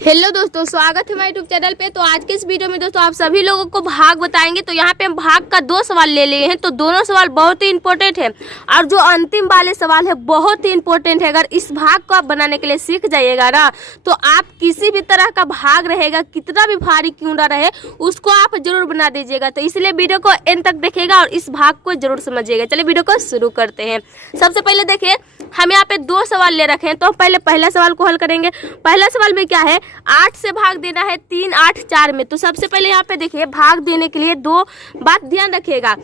Hello दोस्तों, स्वागत है हमारे यूट्यूब चैनल पे। तो आज के इस वीडियो में दोस्तों आप सभी लोगों को भाग बताएंगे। तो यहाँ पे हम भाग का 2 सवाल ले लिए हैं। तो दोनों सवाल बहुत ही इंपॉर्टेंट है और जो अंतिम वाले सवाल है बहुत ही इंपॉर्टेंट है। अगर इस भाग को आप बनाने के लिए सीख जाइएगा ना तो आप किसी भी तरह का भाग रहेगा, कितना भी भारी क्यों ना रहे, उसको आप जरूर बना दीजिएगा। तो इसलिए वीडियो को एंड तक देखिएगा और इस भाग को जरूर समझिएगा। चलिए वीडियो को शुरू करते हैं। सबसे पहले देखिए, हम यहाँ पे 2 सवाल ले रखे हैं। तो पहले पहला सवाल को हल करेंगे। पहला सवाल में क्या है, 8 से भाग देना है 3, 8, 4 में। तो सबसे पहले यहाँ पे देखिए, भाग देने के लिए 2 बात ध्यान रखिएगा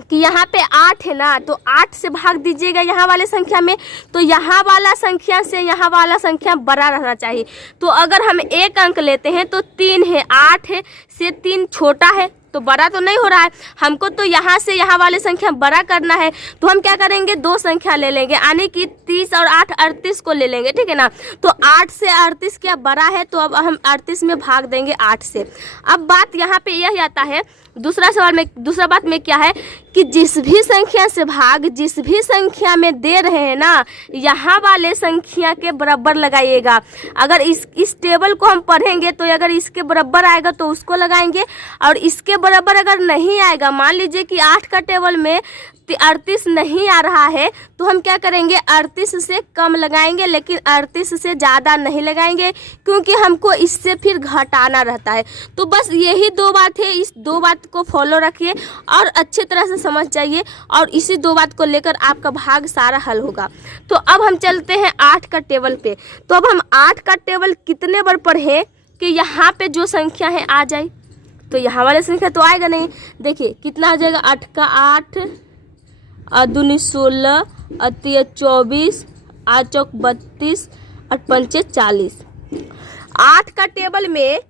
कि यहाँ पे 8 है ना, तो 8 से भाग दीजिएगा यहाँ वाले संख्या में। तो यहाँ वाला संख्या से यहाँ वाला संख्या बड़ा रहना चाहिए। तो अगर हम 1 अंक लेते हैं तो 3 है, 8 है से 3 छोटा है तो बड़ा तो नहीं हो रहा है। हमको तो यहाँ से यहाँ वाले संख्या बड़ा करना है। तो हम क्या करेंगे, 2 संख्या ले लेंगे, यानी कि 30 और 8 38 को ले लेंगे, ठीक है ना। तो 8 से 38 क्या बड़ा है, तो अब हम 38 में भाग देंगे 8 से। अब बात यहाँ पे यह आता है, दूसरा सवाल में, दूसरा बात में क्या है कि जिस भी संख्या से भाग जिस भी संख्या में दे रहे हैं ना, यहाँ वाले संख्या के बराबर लगाइएगा। अगर इस टेबल को हम पढ़ेंगे तो अगर इसके बराबर आएगा तो उसको लगाएंगे, और इसके बराबर अगर नहीं आएगा, मान लीजिए कि 8 का टेबल में 38 नहीं आ रहा है, तो हम क्या करेंगे, 38 से कम लगाएंगे, लेकिन 38 से ज़्यादा नहीं लगाएंगे, क्योंकि हमको इससे फिर घटाना रहता है। तो बस यही 2 बात है, इस 2 बात को फॉलो रखिए और अच्छे तरह से समझ जाइए, और इसी 2 बात को लेकर आपका भाग सारा हल होगा। तो अब हम चलते हैं 8 का टेबल पे। तो अब हम 8 का टेबल कितने बार पढ़ें कि यहाँ पे जो संख्या है आ जाए। तो यहाँ वाले संख्या तो आएगा नहीं। देखिए कितना आ जाएगा, 8 का 8, 2 16, 3 24, 8 चौक 32, 8 पंचे 40। 8 का टेबल में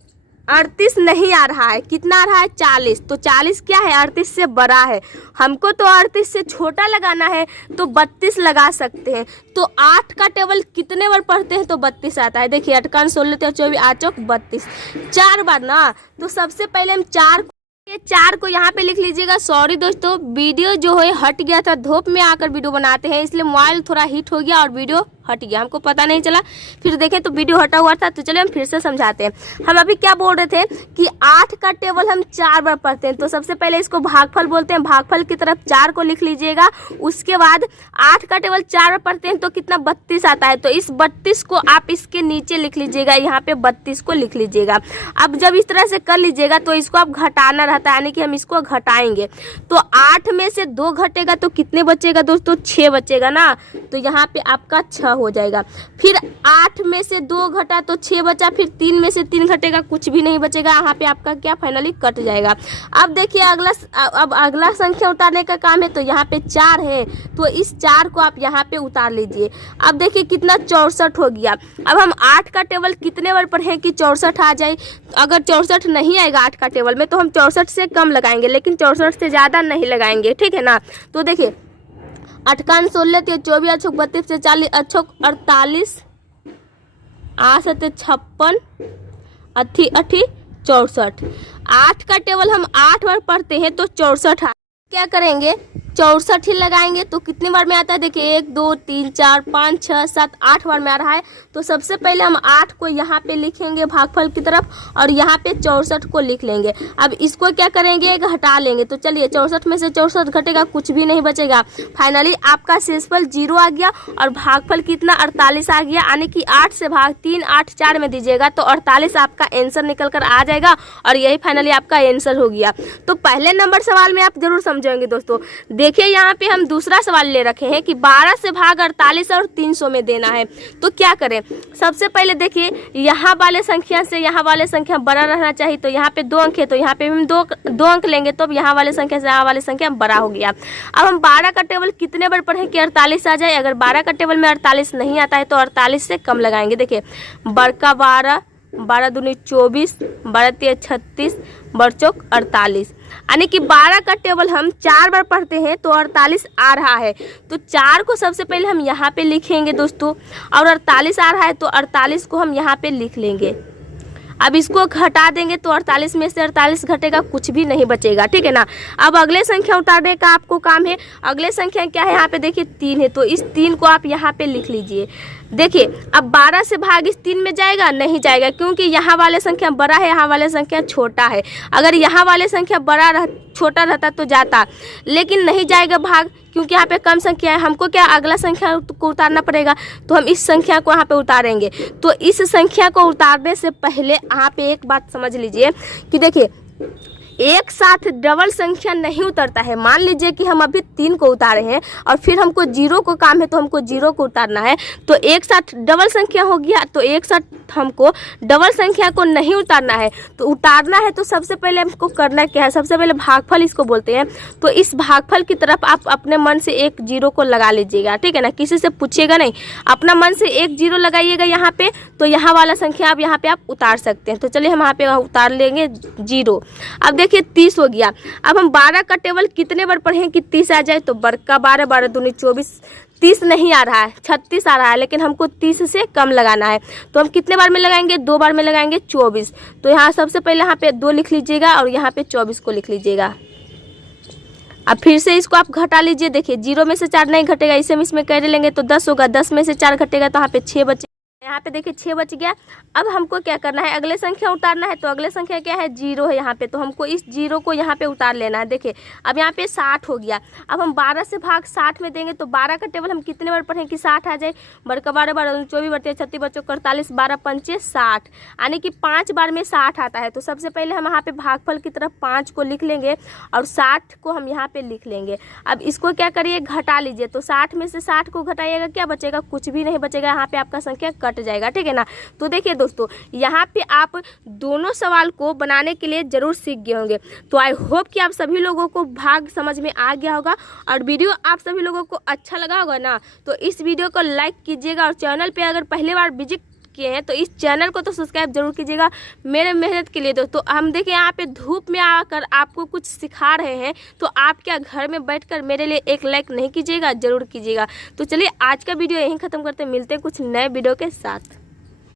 38 नहीं आ रहा है, कितना आ रहा है, 40। तो 40 क्या है, 38 से बड़ा है। हमको तो 38 से छोटा लगाना है, तो 32 लगा सकते हैं। तो 8 का टेबल कितने बार पढ़ते हैं तो 32 आता है। देखिए 8 का 16, 3 24, 8 चौक 32, 4 बार ना। तो सबसे पहले हम 4 को यहाँ पे लिख लीजिएगा। सॉरी दोस्तों, वीडियो जो है हट गया था, धूप में आकर वीडियो बनाते हैं, इसलिए मोबाइल थोड़ा हीट हो गया और वीडियो हट गया, हमको पता नहीं चला। फिर देखें तो वीडियो हटा हुआ था। तो चलिए हम फिर से समझाते हैं। हम अभी क्या बोल रहे थे कि 8 का टेबल हम 4 बार पढ़ते हैं। तो सबसे पहले इसको भागफल बोलते हैं, भागफल की तरफ 4 को लिख लीजिएगा। उसके बाद 8 का टेबल 4 बार पढ़ते हैं तो कितना, 32 आता है। तो इस 32 को आप इसके नीचे लिख लीजिएगा, यहाँ पे 32 को लिख लीजिएगा। अब जब इस तरह से कर लीजिएगा तो इसको आप घटाना रहता है, यानी कि हम इसको घटाएंगे। तो 8 में से 2 घटेगा तो कितने बचेगा दोस्तों, 6 बचेगा ना। तो यहाँ पे आपका 6 हो जाएगा। फिर 8 में से 2 घटा तो 6 बचा, फिर 3 में से 3 घटेगा, कुछ भी नहीं बचेगा। यहाँ पे आपका क्या फाइनली कट जाएगा। अब देखिए अगला संख्या उतारने का काम है। तो यहाँ पे 4 है, तो इस 4 को आप यहाँ पे उतार लीजिए। अब देखिए कितना, 64 हो गया। अब हम 8 का टेबल कितने बार पढ़ें कि 64 आ जाए। अगर 64 नहीं आएगा 8 का टेबल में तो हम 64 से कम लगाएंगे, लेकिन 64 से ज़्यादा नहीं लगाएंगे, ठीक है ना। तो देखिए 8 का 16, 3 24, 8 चौक 32, 40, 8 चौक 48, 8 7 56, 8 8 64। 8 का टेबल हम 8 बार पढ़ते हैं तो 64 क्या करेंगे, 64 ही लगाएंगे। तो कितने बार में आता है, देखिए 1 2 3 4 5 6 7 8 बार में आ रहा है। तो सबसे पहले हम 8 को यहाँ पे लिखेंगे भागफल की तरफ, और यहाँ पे 64 को लिख लेंगे। अब इसको क्या करेंगे, घटा लेंगे। तो चलिए 64 में से 64 घटेगा, कुछ भी नहीं बचेगा। फाइनली आपका शेषफल 0 आ गया और भागफल कितना, 48 आ गया। यानी कि 8 से भाग 3 8 4 में दीजिएगा तो 48 आपका आंसर निकल कर आ जाएगा, और यही फाइनली आपका आंसर हो गया। तो पहले नंबर सवाल में आप जरूर समझेंगे दोस्तों। देखिए यहाँ पे हम दूसरा सवाल ले रखे हैं कि 12 से भाग 48 और 300 में देना है। तो क्या करें, सबसे पहले देखिए यहाँ वाले संख्या से यहाँ वाले संख्या बड़ा रहना चाहिए। तो यहाँ पे 2 अंक है, तो यहाँ पे हम 2 अंक लेंगे, तो यहाँ वाले संख्या से यहाँ वाले संख्या बड़ा हो गया। अब हम 12 का टेबल कितने बार पढ़ें कि 48 आ जाए। अगर 12 का टेबल में 48 नहीं आता है तो 48 से कम लगाएंगे। देखिए बड़का 12, 12 दूनी 24, 12 3 36, बड़ चौक 48। यानी कि 12 का टेबल हम 4 बार पढ़ते हैं तो 48 आ रहा है। तो 4 को सबसे पहले हम यहाँ पे लिखेंगे दोस्तों, और 48 आ रहा है तो 48 को हम यहाँ पे लिख लेंगे। अब इसको घटा देंगे तो 48 में से 48 घटेगा, कुछ भी नहीं बचेगा, ठीक है ना। अब अगले संख्या उतारने का आपको काम है। अगले संख्या क्या है, यहाँ पे देखिए 3 है, तो इस 3 को आप यहाँ पे लिख लीजिए। देखिए अब 12 से भाग इस 3 में जाएगा, नहीं जाएगा, क्योंकि यहाँ वाले संख्या बड़ा है, यहाँ वाले संख्या छोटा है। अगर यहाँ वाले संख्या छोटा रहता तो जाता, लेकिन नहीं जाएगा भाग, क्योंकि यहाँ पे कम संख्या है। हमको क्या अगला संख्या को उतारना पड़ेगा, तो हम इस संख्या को यहाँ पे उतारेंगे। तो इस संख्या को उतारने से पहले यहाँ पे एक बात समझ लीजिए कि देखिए एक साथ डबल संख्या नहीं उतरता है। मान लीजिए कि हम अभी 3 को उतारे हैं और फिर हमको 0 को काम है, तो हमको 0 को उतारना है, तो एक साथ डबल संख्या हो गया। तो एक साथ हमको डबल संख्या को नहीं उतारना है, तो उतारना है तो सबसे पहले हमको करना क्या है, सबसे पहले भागफल इसको बोलते हैं। तो इस भागफल की तरफ आप अपने मन से एक 0 को लगा लीजिएगा, ठीक है ना, किसी से पूछिएगा नहीं, अपना मन से एक 0 लगाइएगा यहाँ पे, तो यहाँ वाला संख्या आप यहाँ पे आप उतार सकते हैं। तो चलिए हम यहाँ पे उतार लेंगे 0। अब देखिए 30 हो गया। अब हम 12 का टेबल कितने बार पढ़ें कि 30 आ जाए, तो बड़का 12, 12 दूनी 24, 30 नहीं आ रहा है, 36 आ रहा है, लेकिन हमको 30 से कम लगाना है। तो हम कितने बार में लगाएंगे, 2 बार में लगाएंगे, 24। तो यहाँ सबसे पहले यहाँ पे 2 लिख लीजिएगा और यहाँ पे 24 को लिख लीजिएगा। अब फिर से इसको आप घटा लीजिए। देखिए 0 में से 4 नहीं घटेगा, इसे हम इसमें कर लेंगे तो 10 होगा, 10 में से 4 घटेगा तो यहाँ पे 6 बचे। यहाँ पे देखिए 6 बच गया। अब हमको क्या करना है, अगले संख्या उतारना है। तो अगले संख्या क्या है, 0 है यहाँ पे, तो हमको इस 0 को यहाँ पे उतार लेना है। देखिए अब यहाँ पे 60 हो गया। अब हम 12 से भाग 60 में देंगे, तो 12 का टेबल हम कितने बार पढ़ें कि 60 आ जाए, बड़का 12, 12 24, 32, 36, 45, 12 पंचे 60, यानी कि 5 बार में 60 आता है। तो सबसे पहले हम यहाँ पे भागफल की तरफ 5 को लिख लेंगे और 60 को हम यहाँ पे लिख लेंगे। अब इसको क्या करिए, घटा लीजिए। तो 60 में से 60 को घटाइएगा, क्या बचेगा, कुछ भी नहीं बचेगा, यहाँ पे आपका संख्या कट जाएगा, ठीक है ना। तो देखिए दोस्तों, यहाँ पे आप दोनों सवाल को बनाने के लिए जरूर सीख गए होंगे। तो आई होप कि आप सभी लोगों को भाग समझ में आ गया होगा और वीडियो आप सभी लोगों को अच्छा लगा होगा ना। तो इस वीडियो को लाइक कीजिएगा और चैनल पे अगर पहली बार विजिट किए हैं तो इस चैनल को तो सब्सक्राइब जरूर कीजिएगा मेरे मेहनत के लिए। दोस्तों हम देखिए यहाँ पे धूप में आकर आपको कुछ सिखा रहे हैं, तो आप क्या घर में बैठकर मेरे लिए एक लाइक नहीं कीजिएगा, जरूर कीजिएगा। तो चलिए आज का वीडियो यहीं ख़त्म करते हैं, मिलते हैं कुछ नए वीडियो के साथ।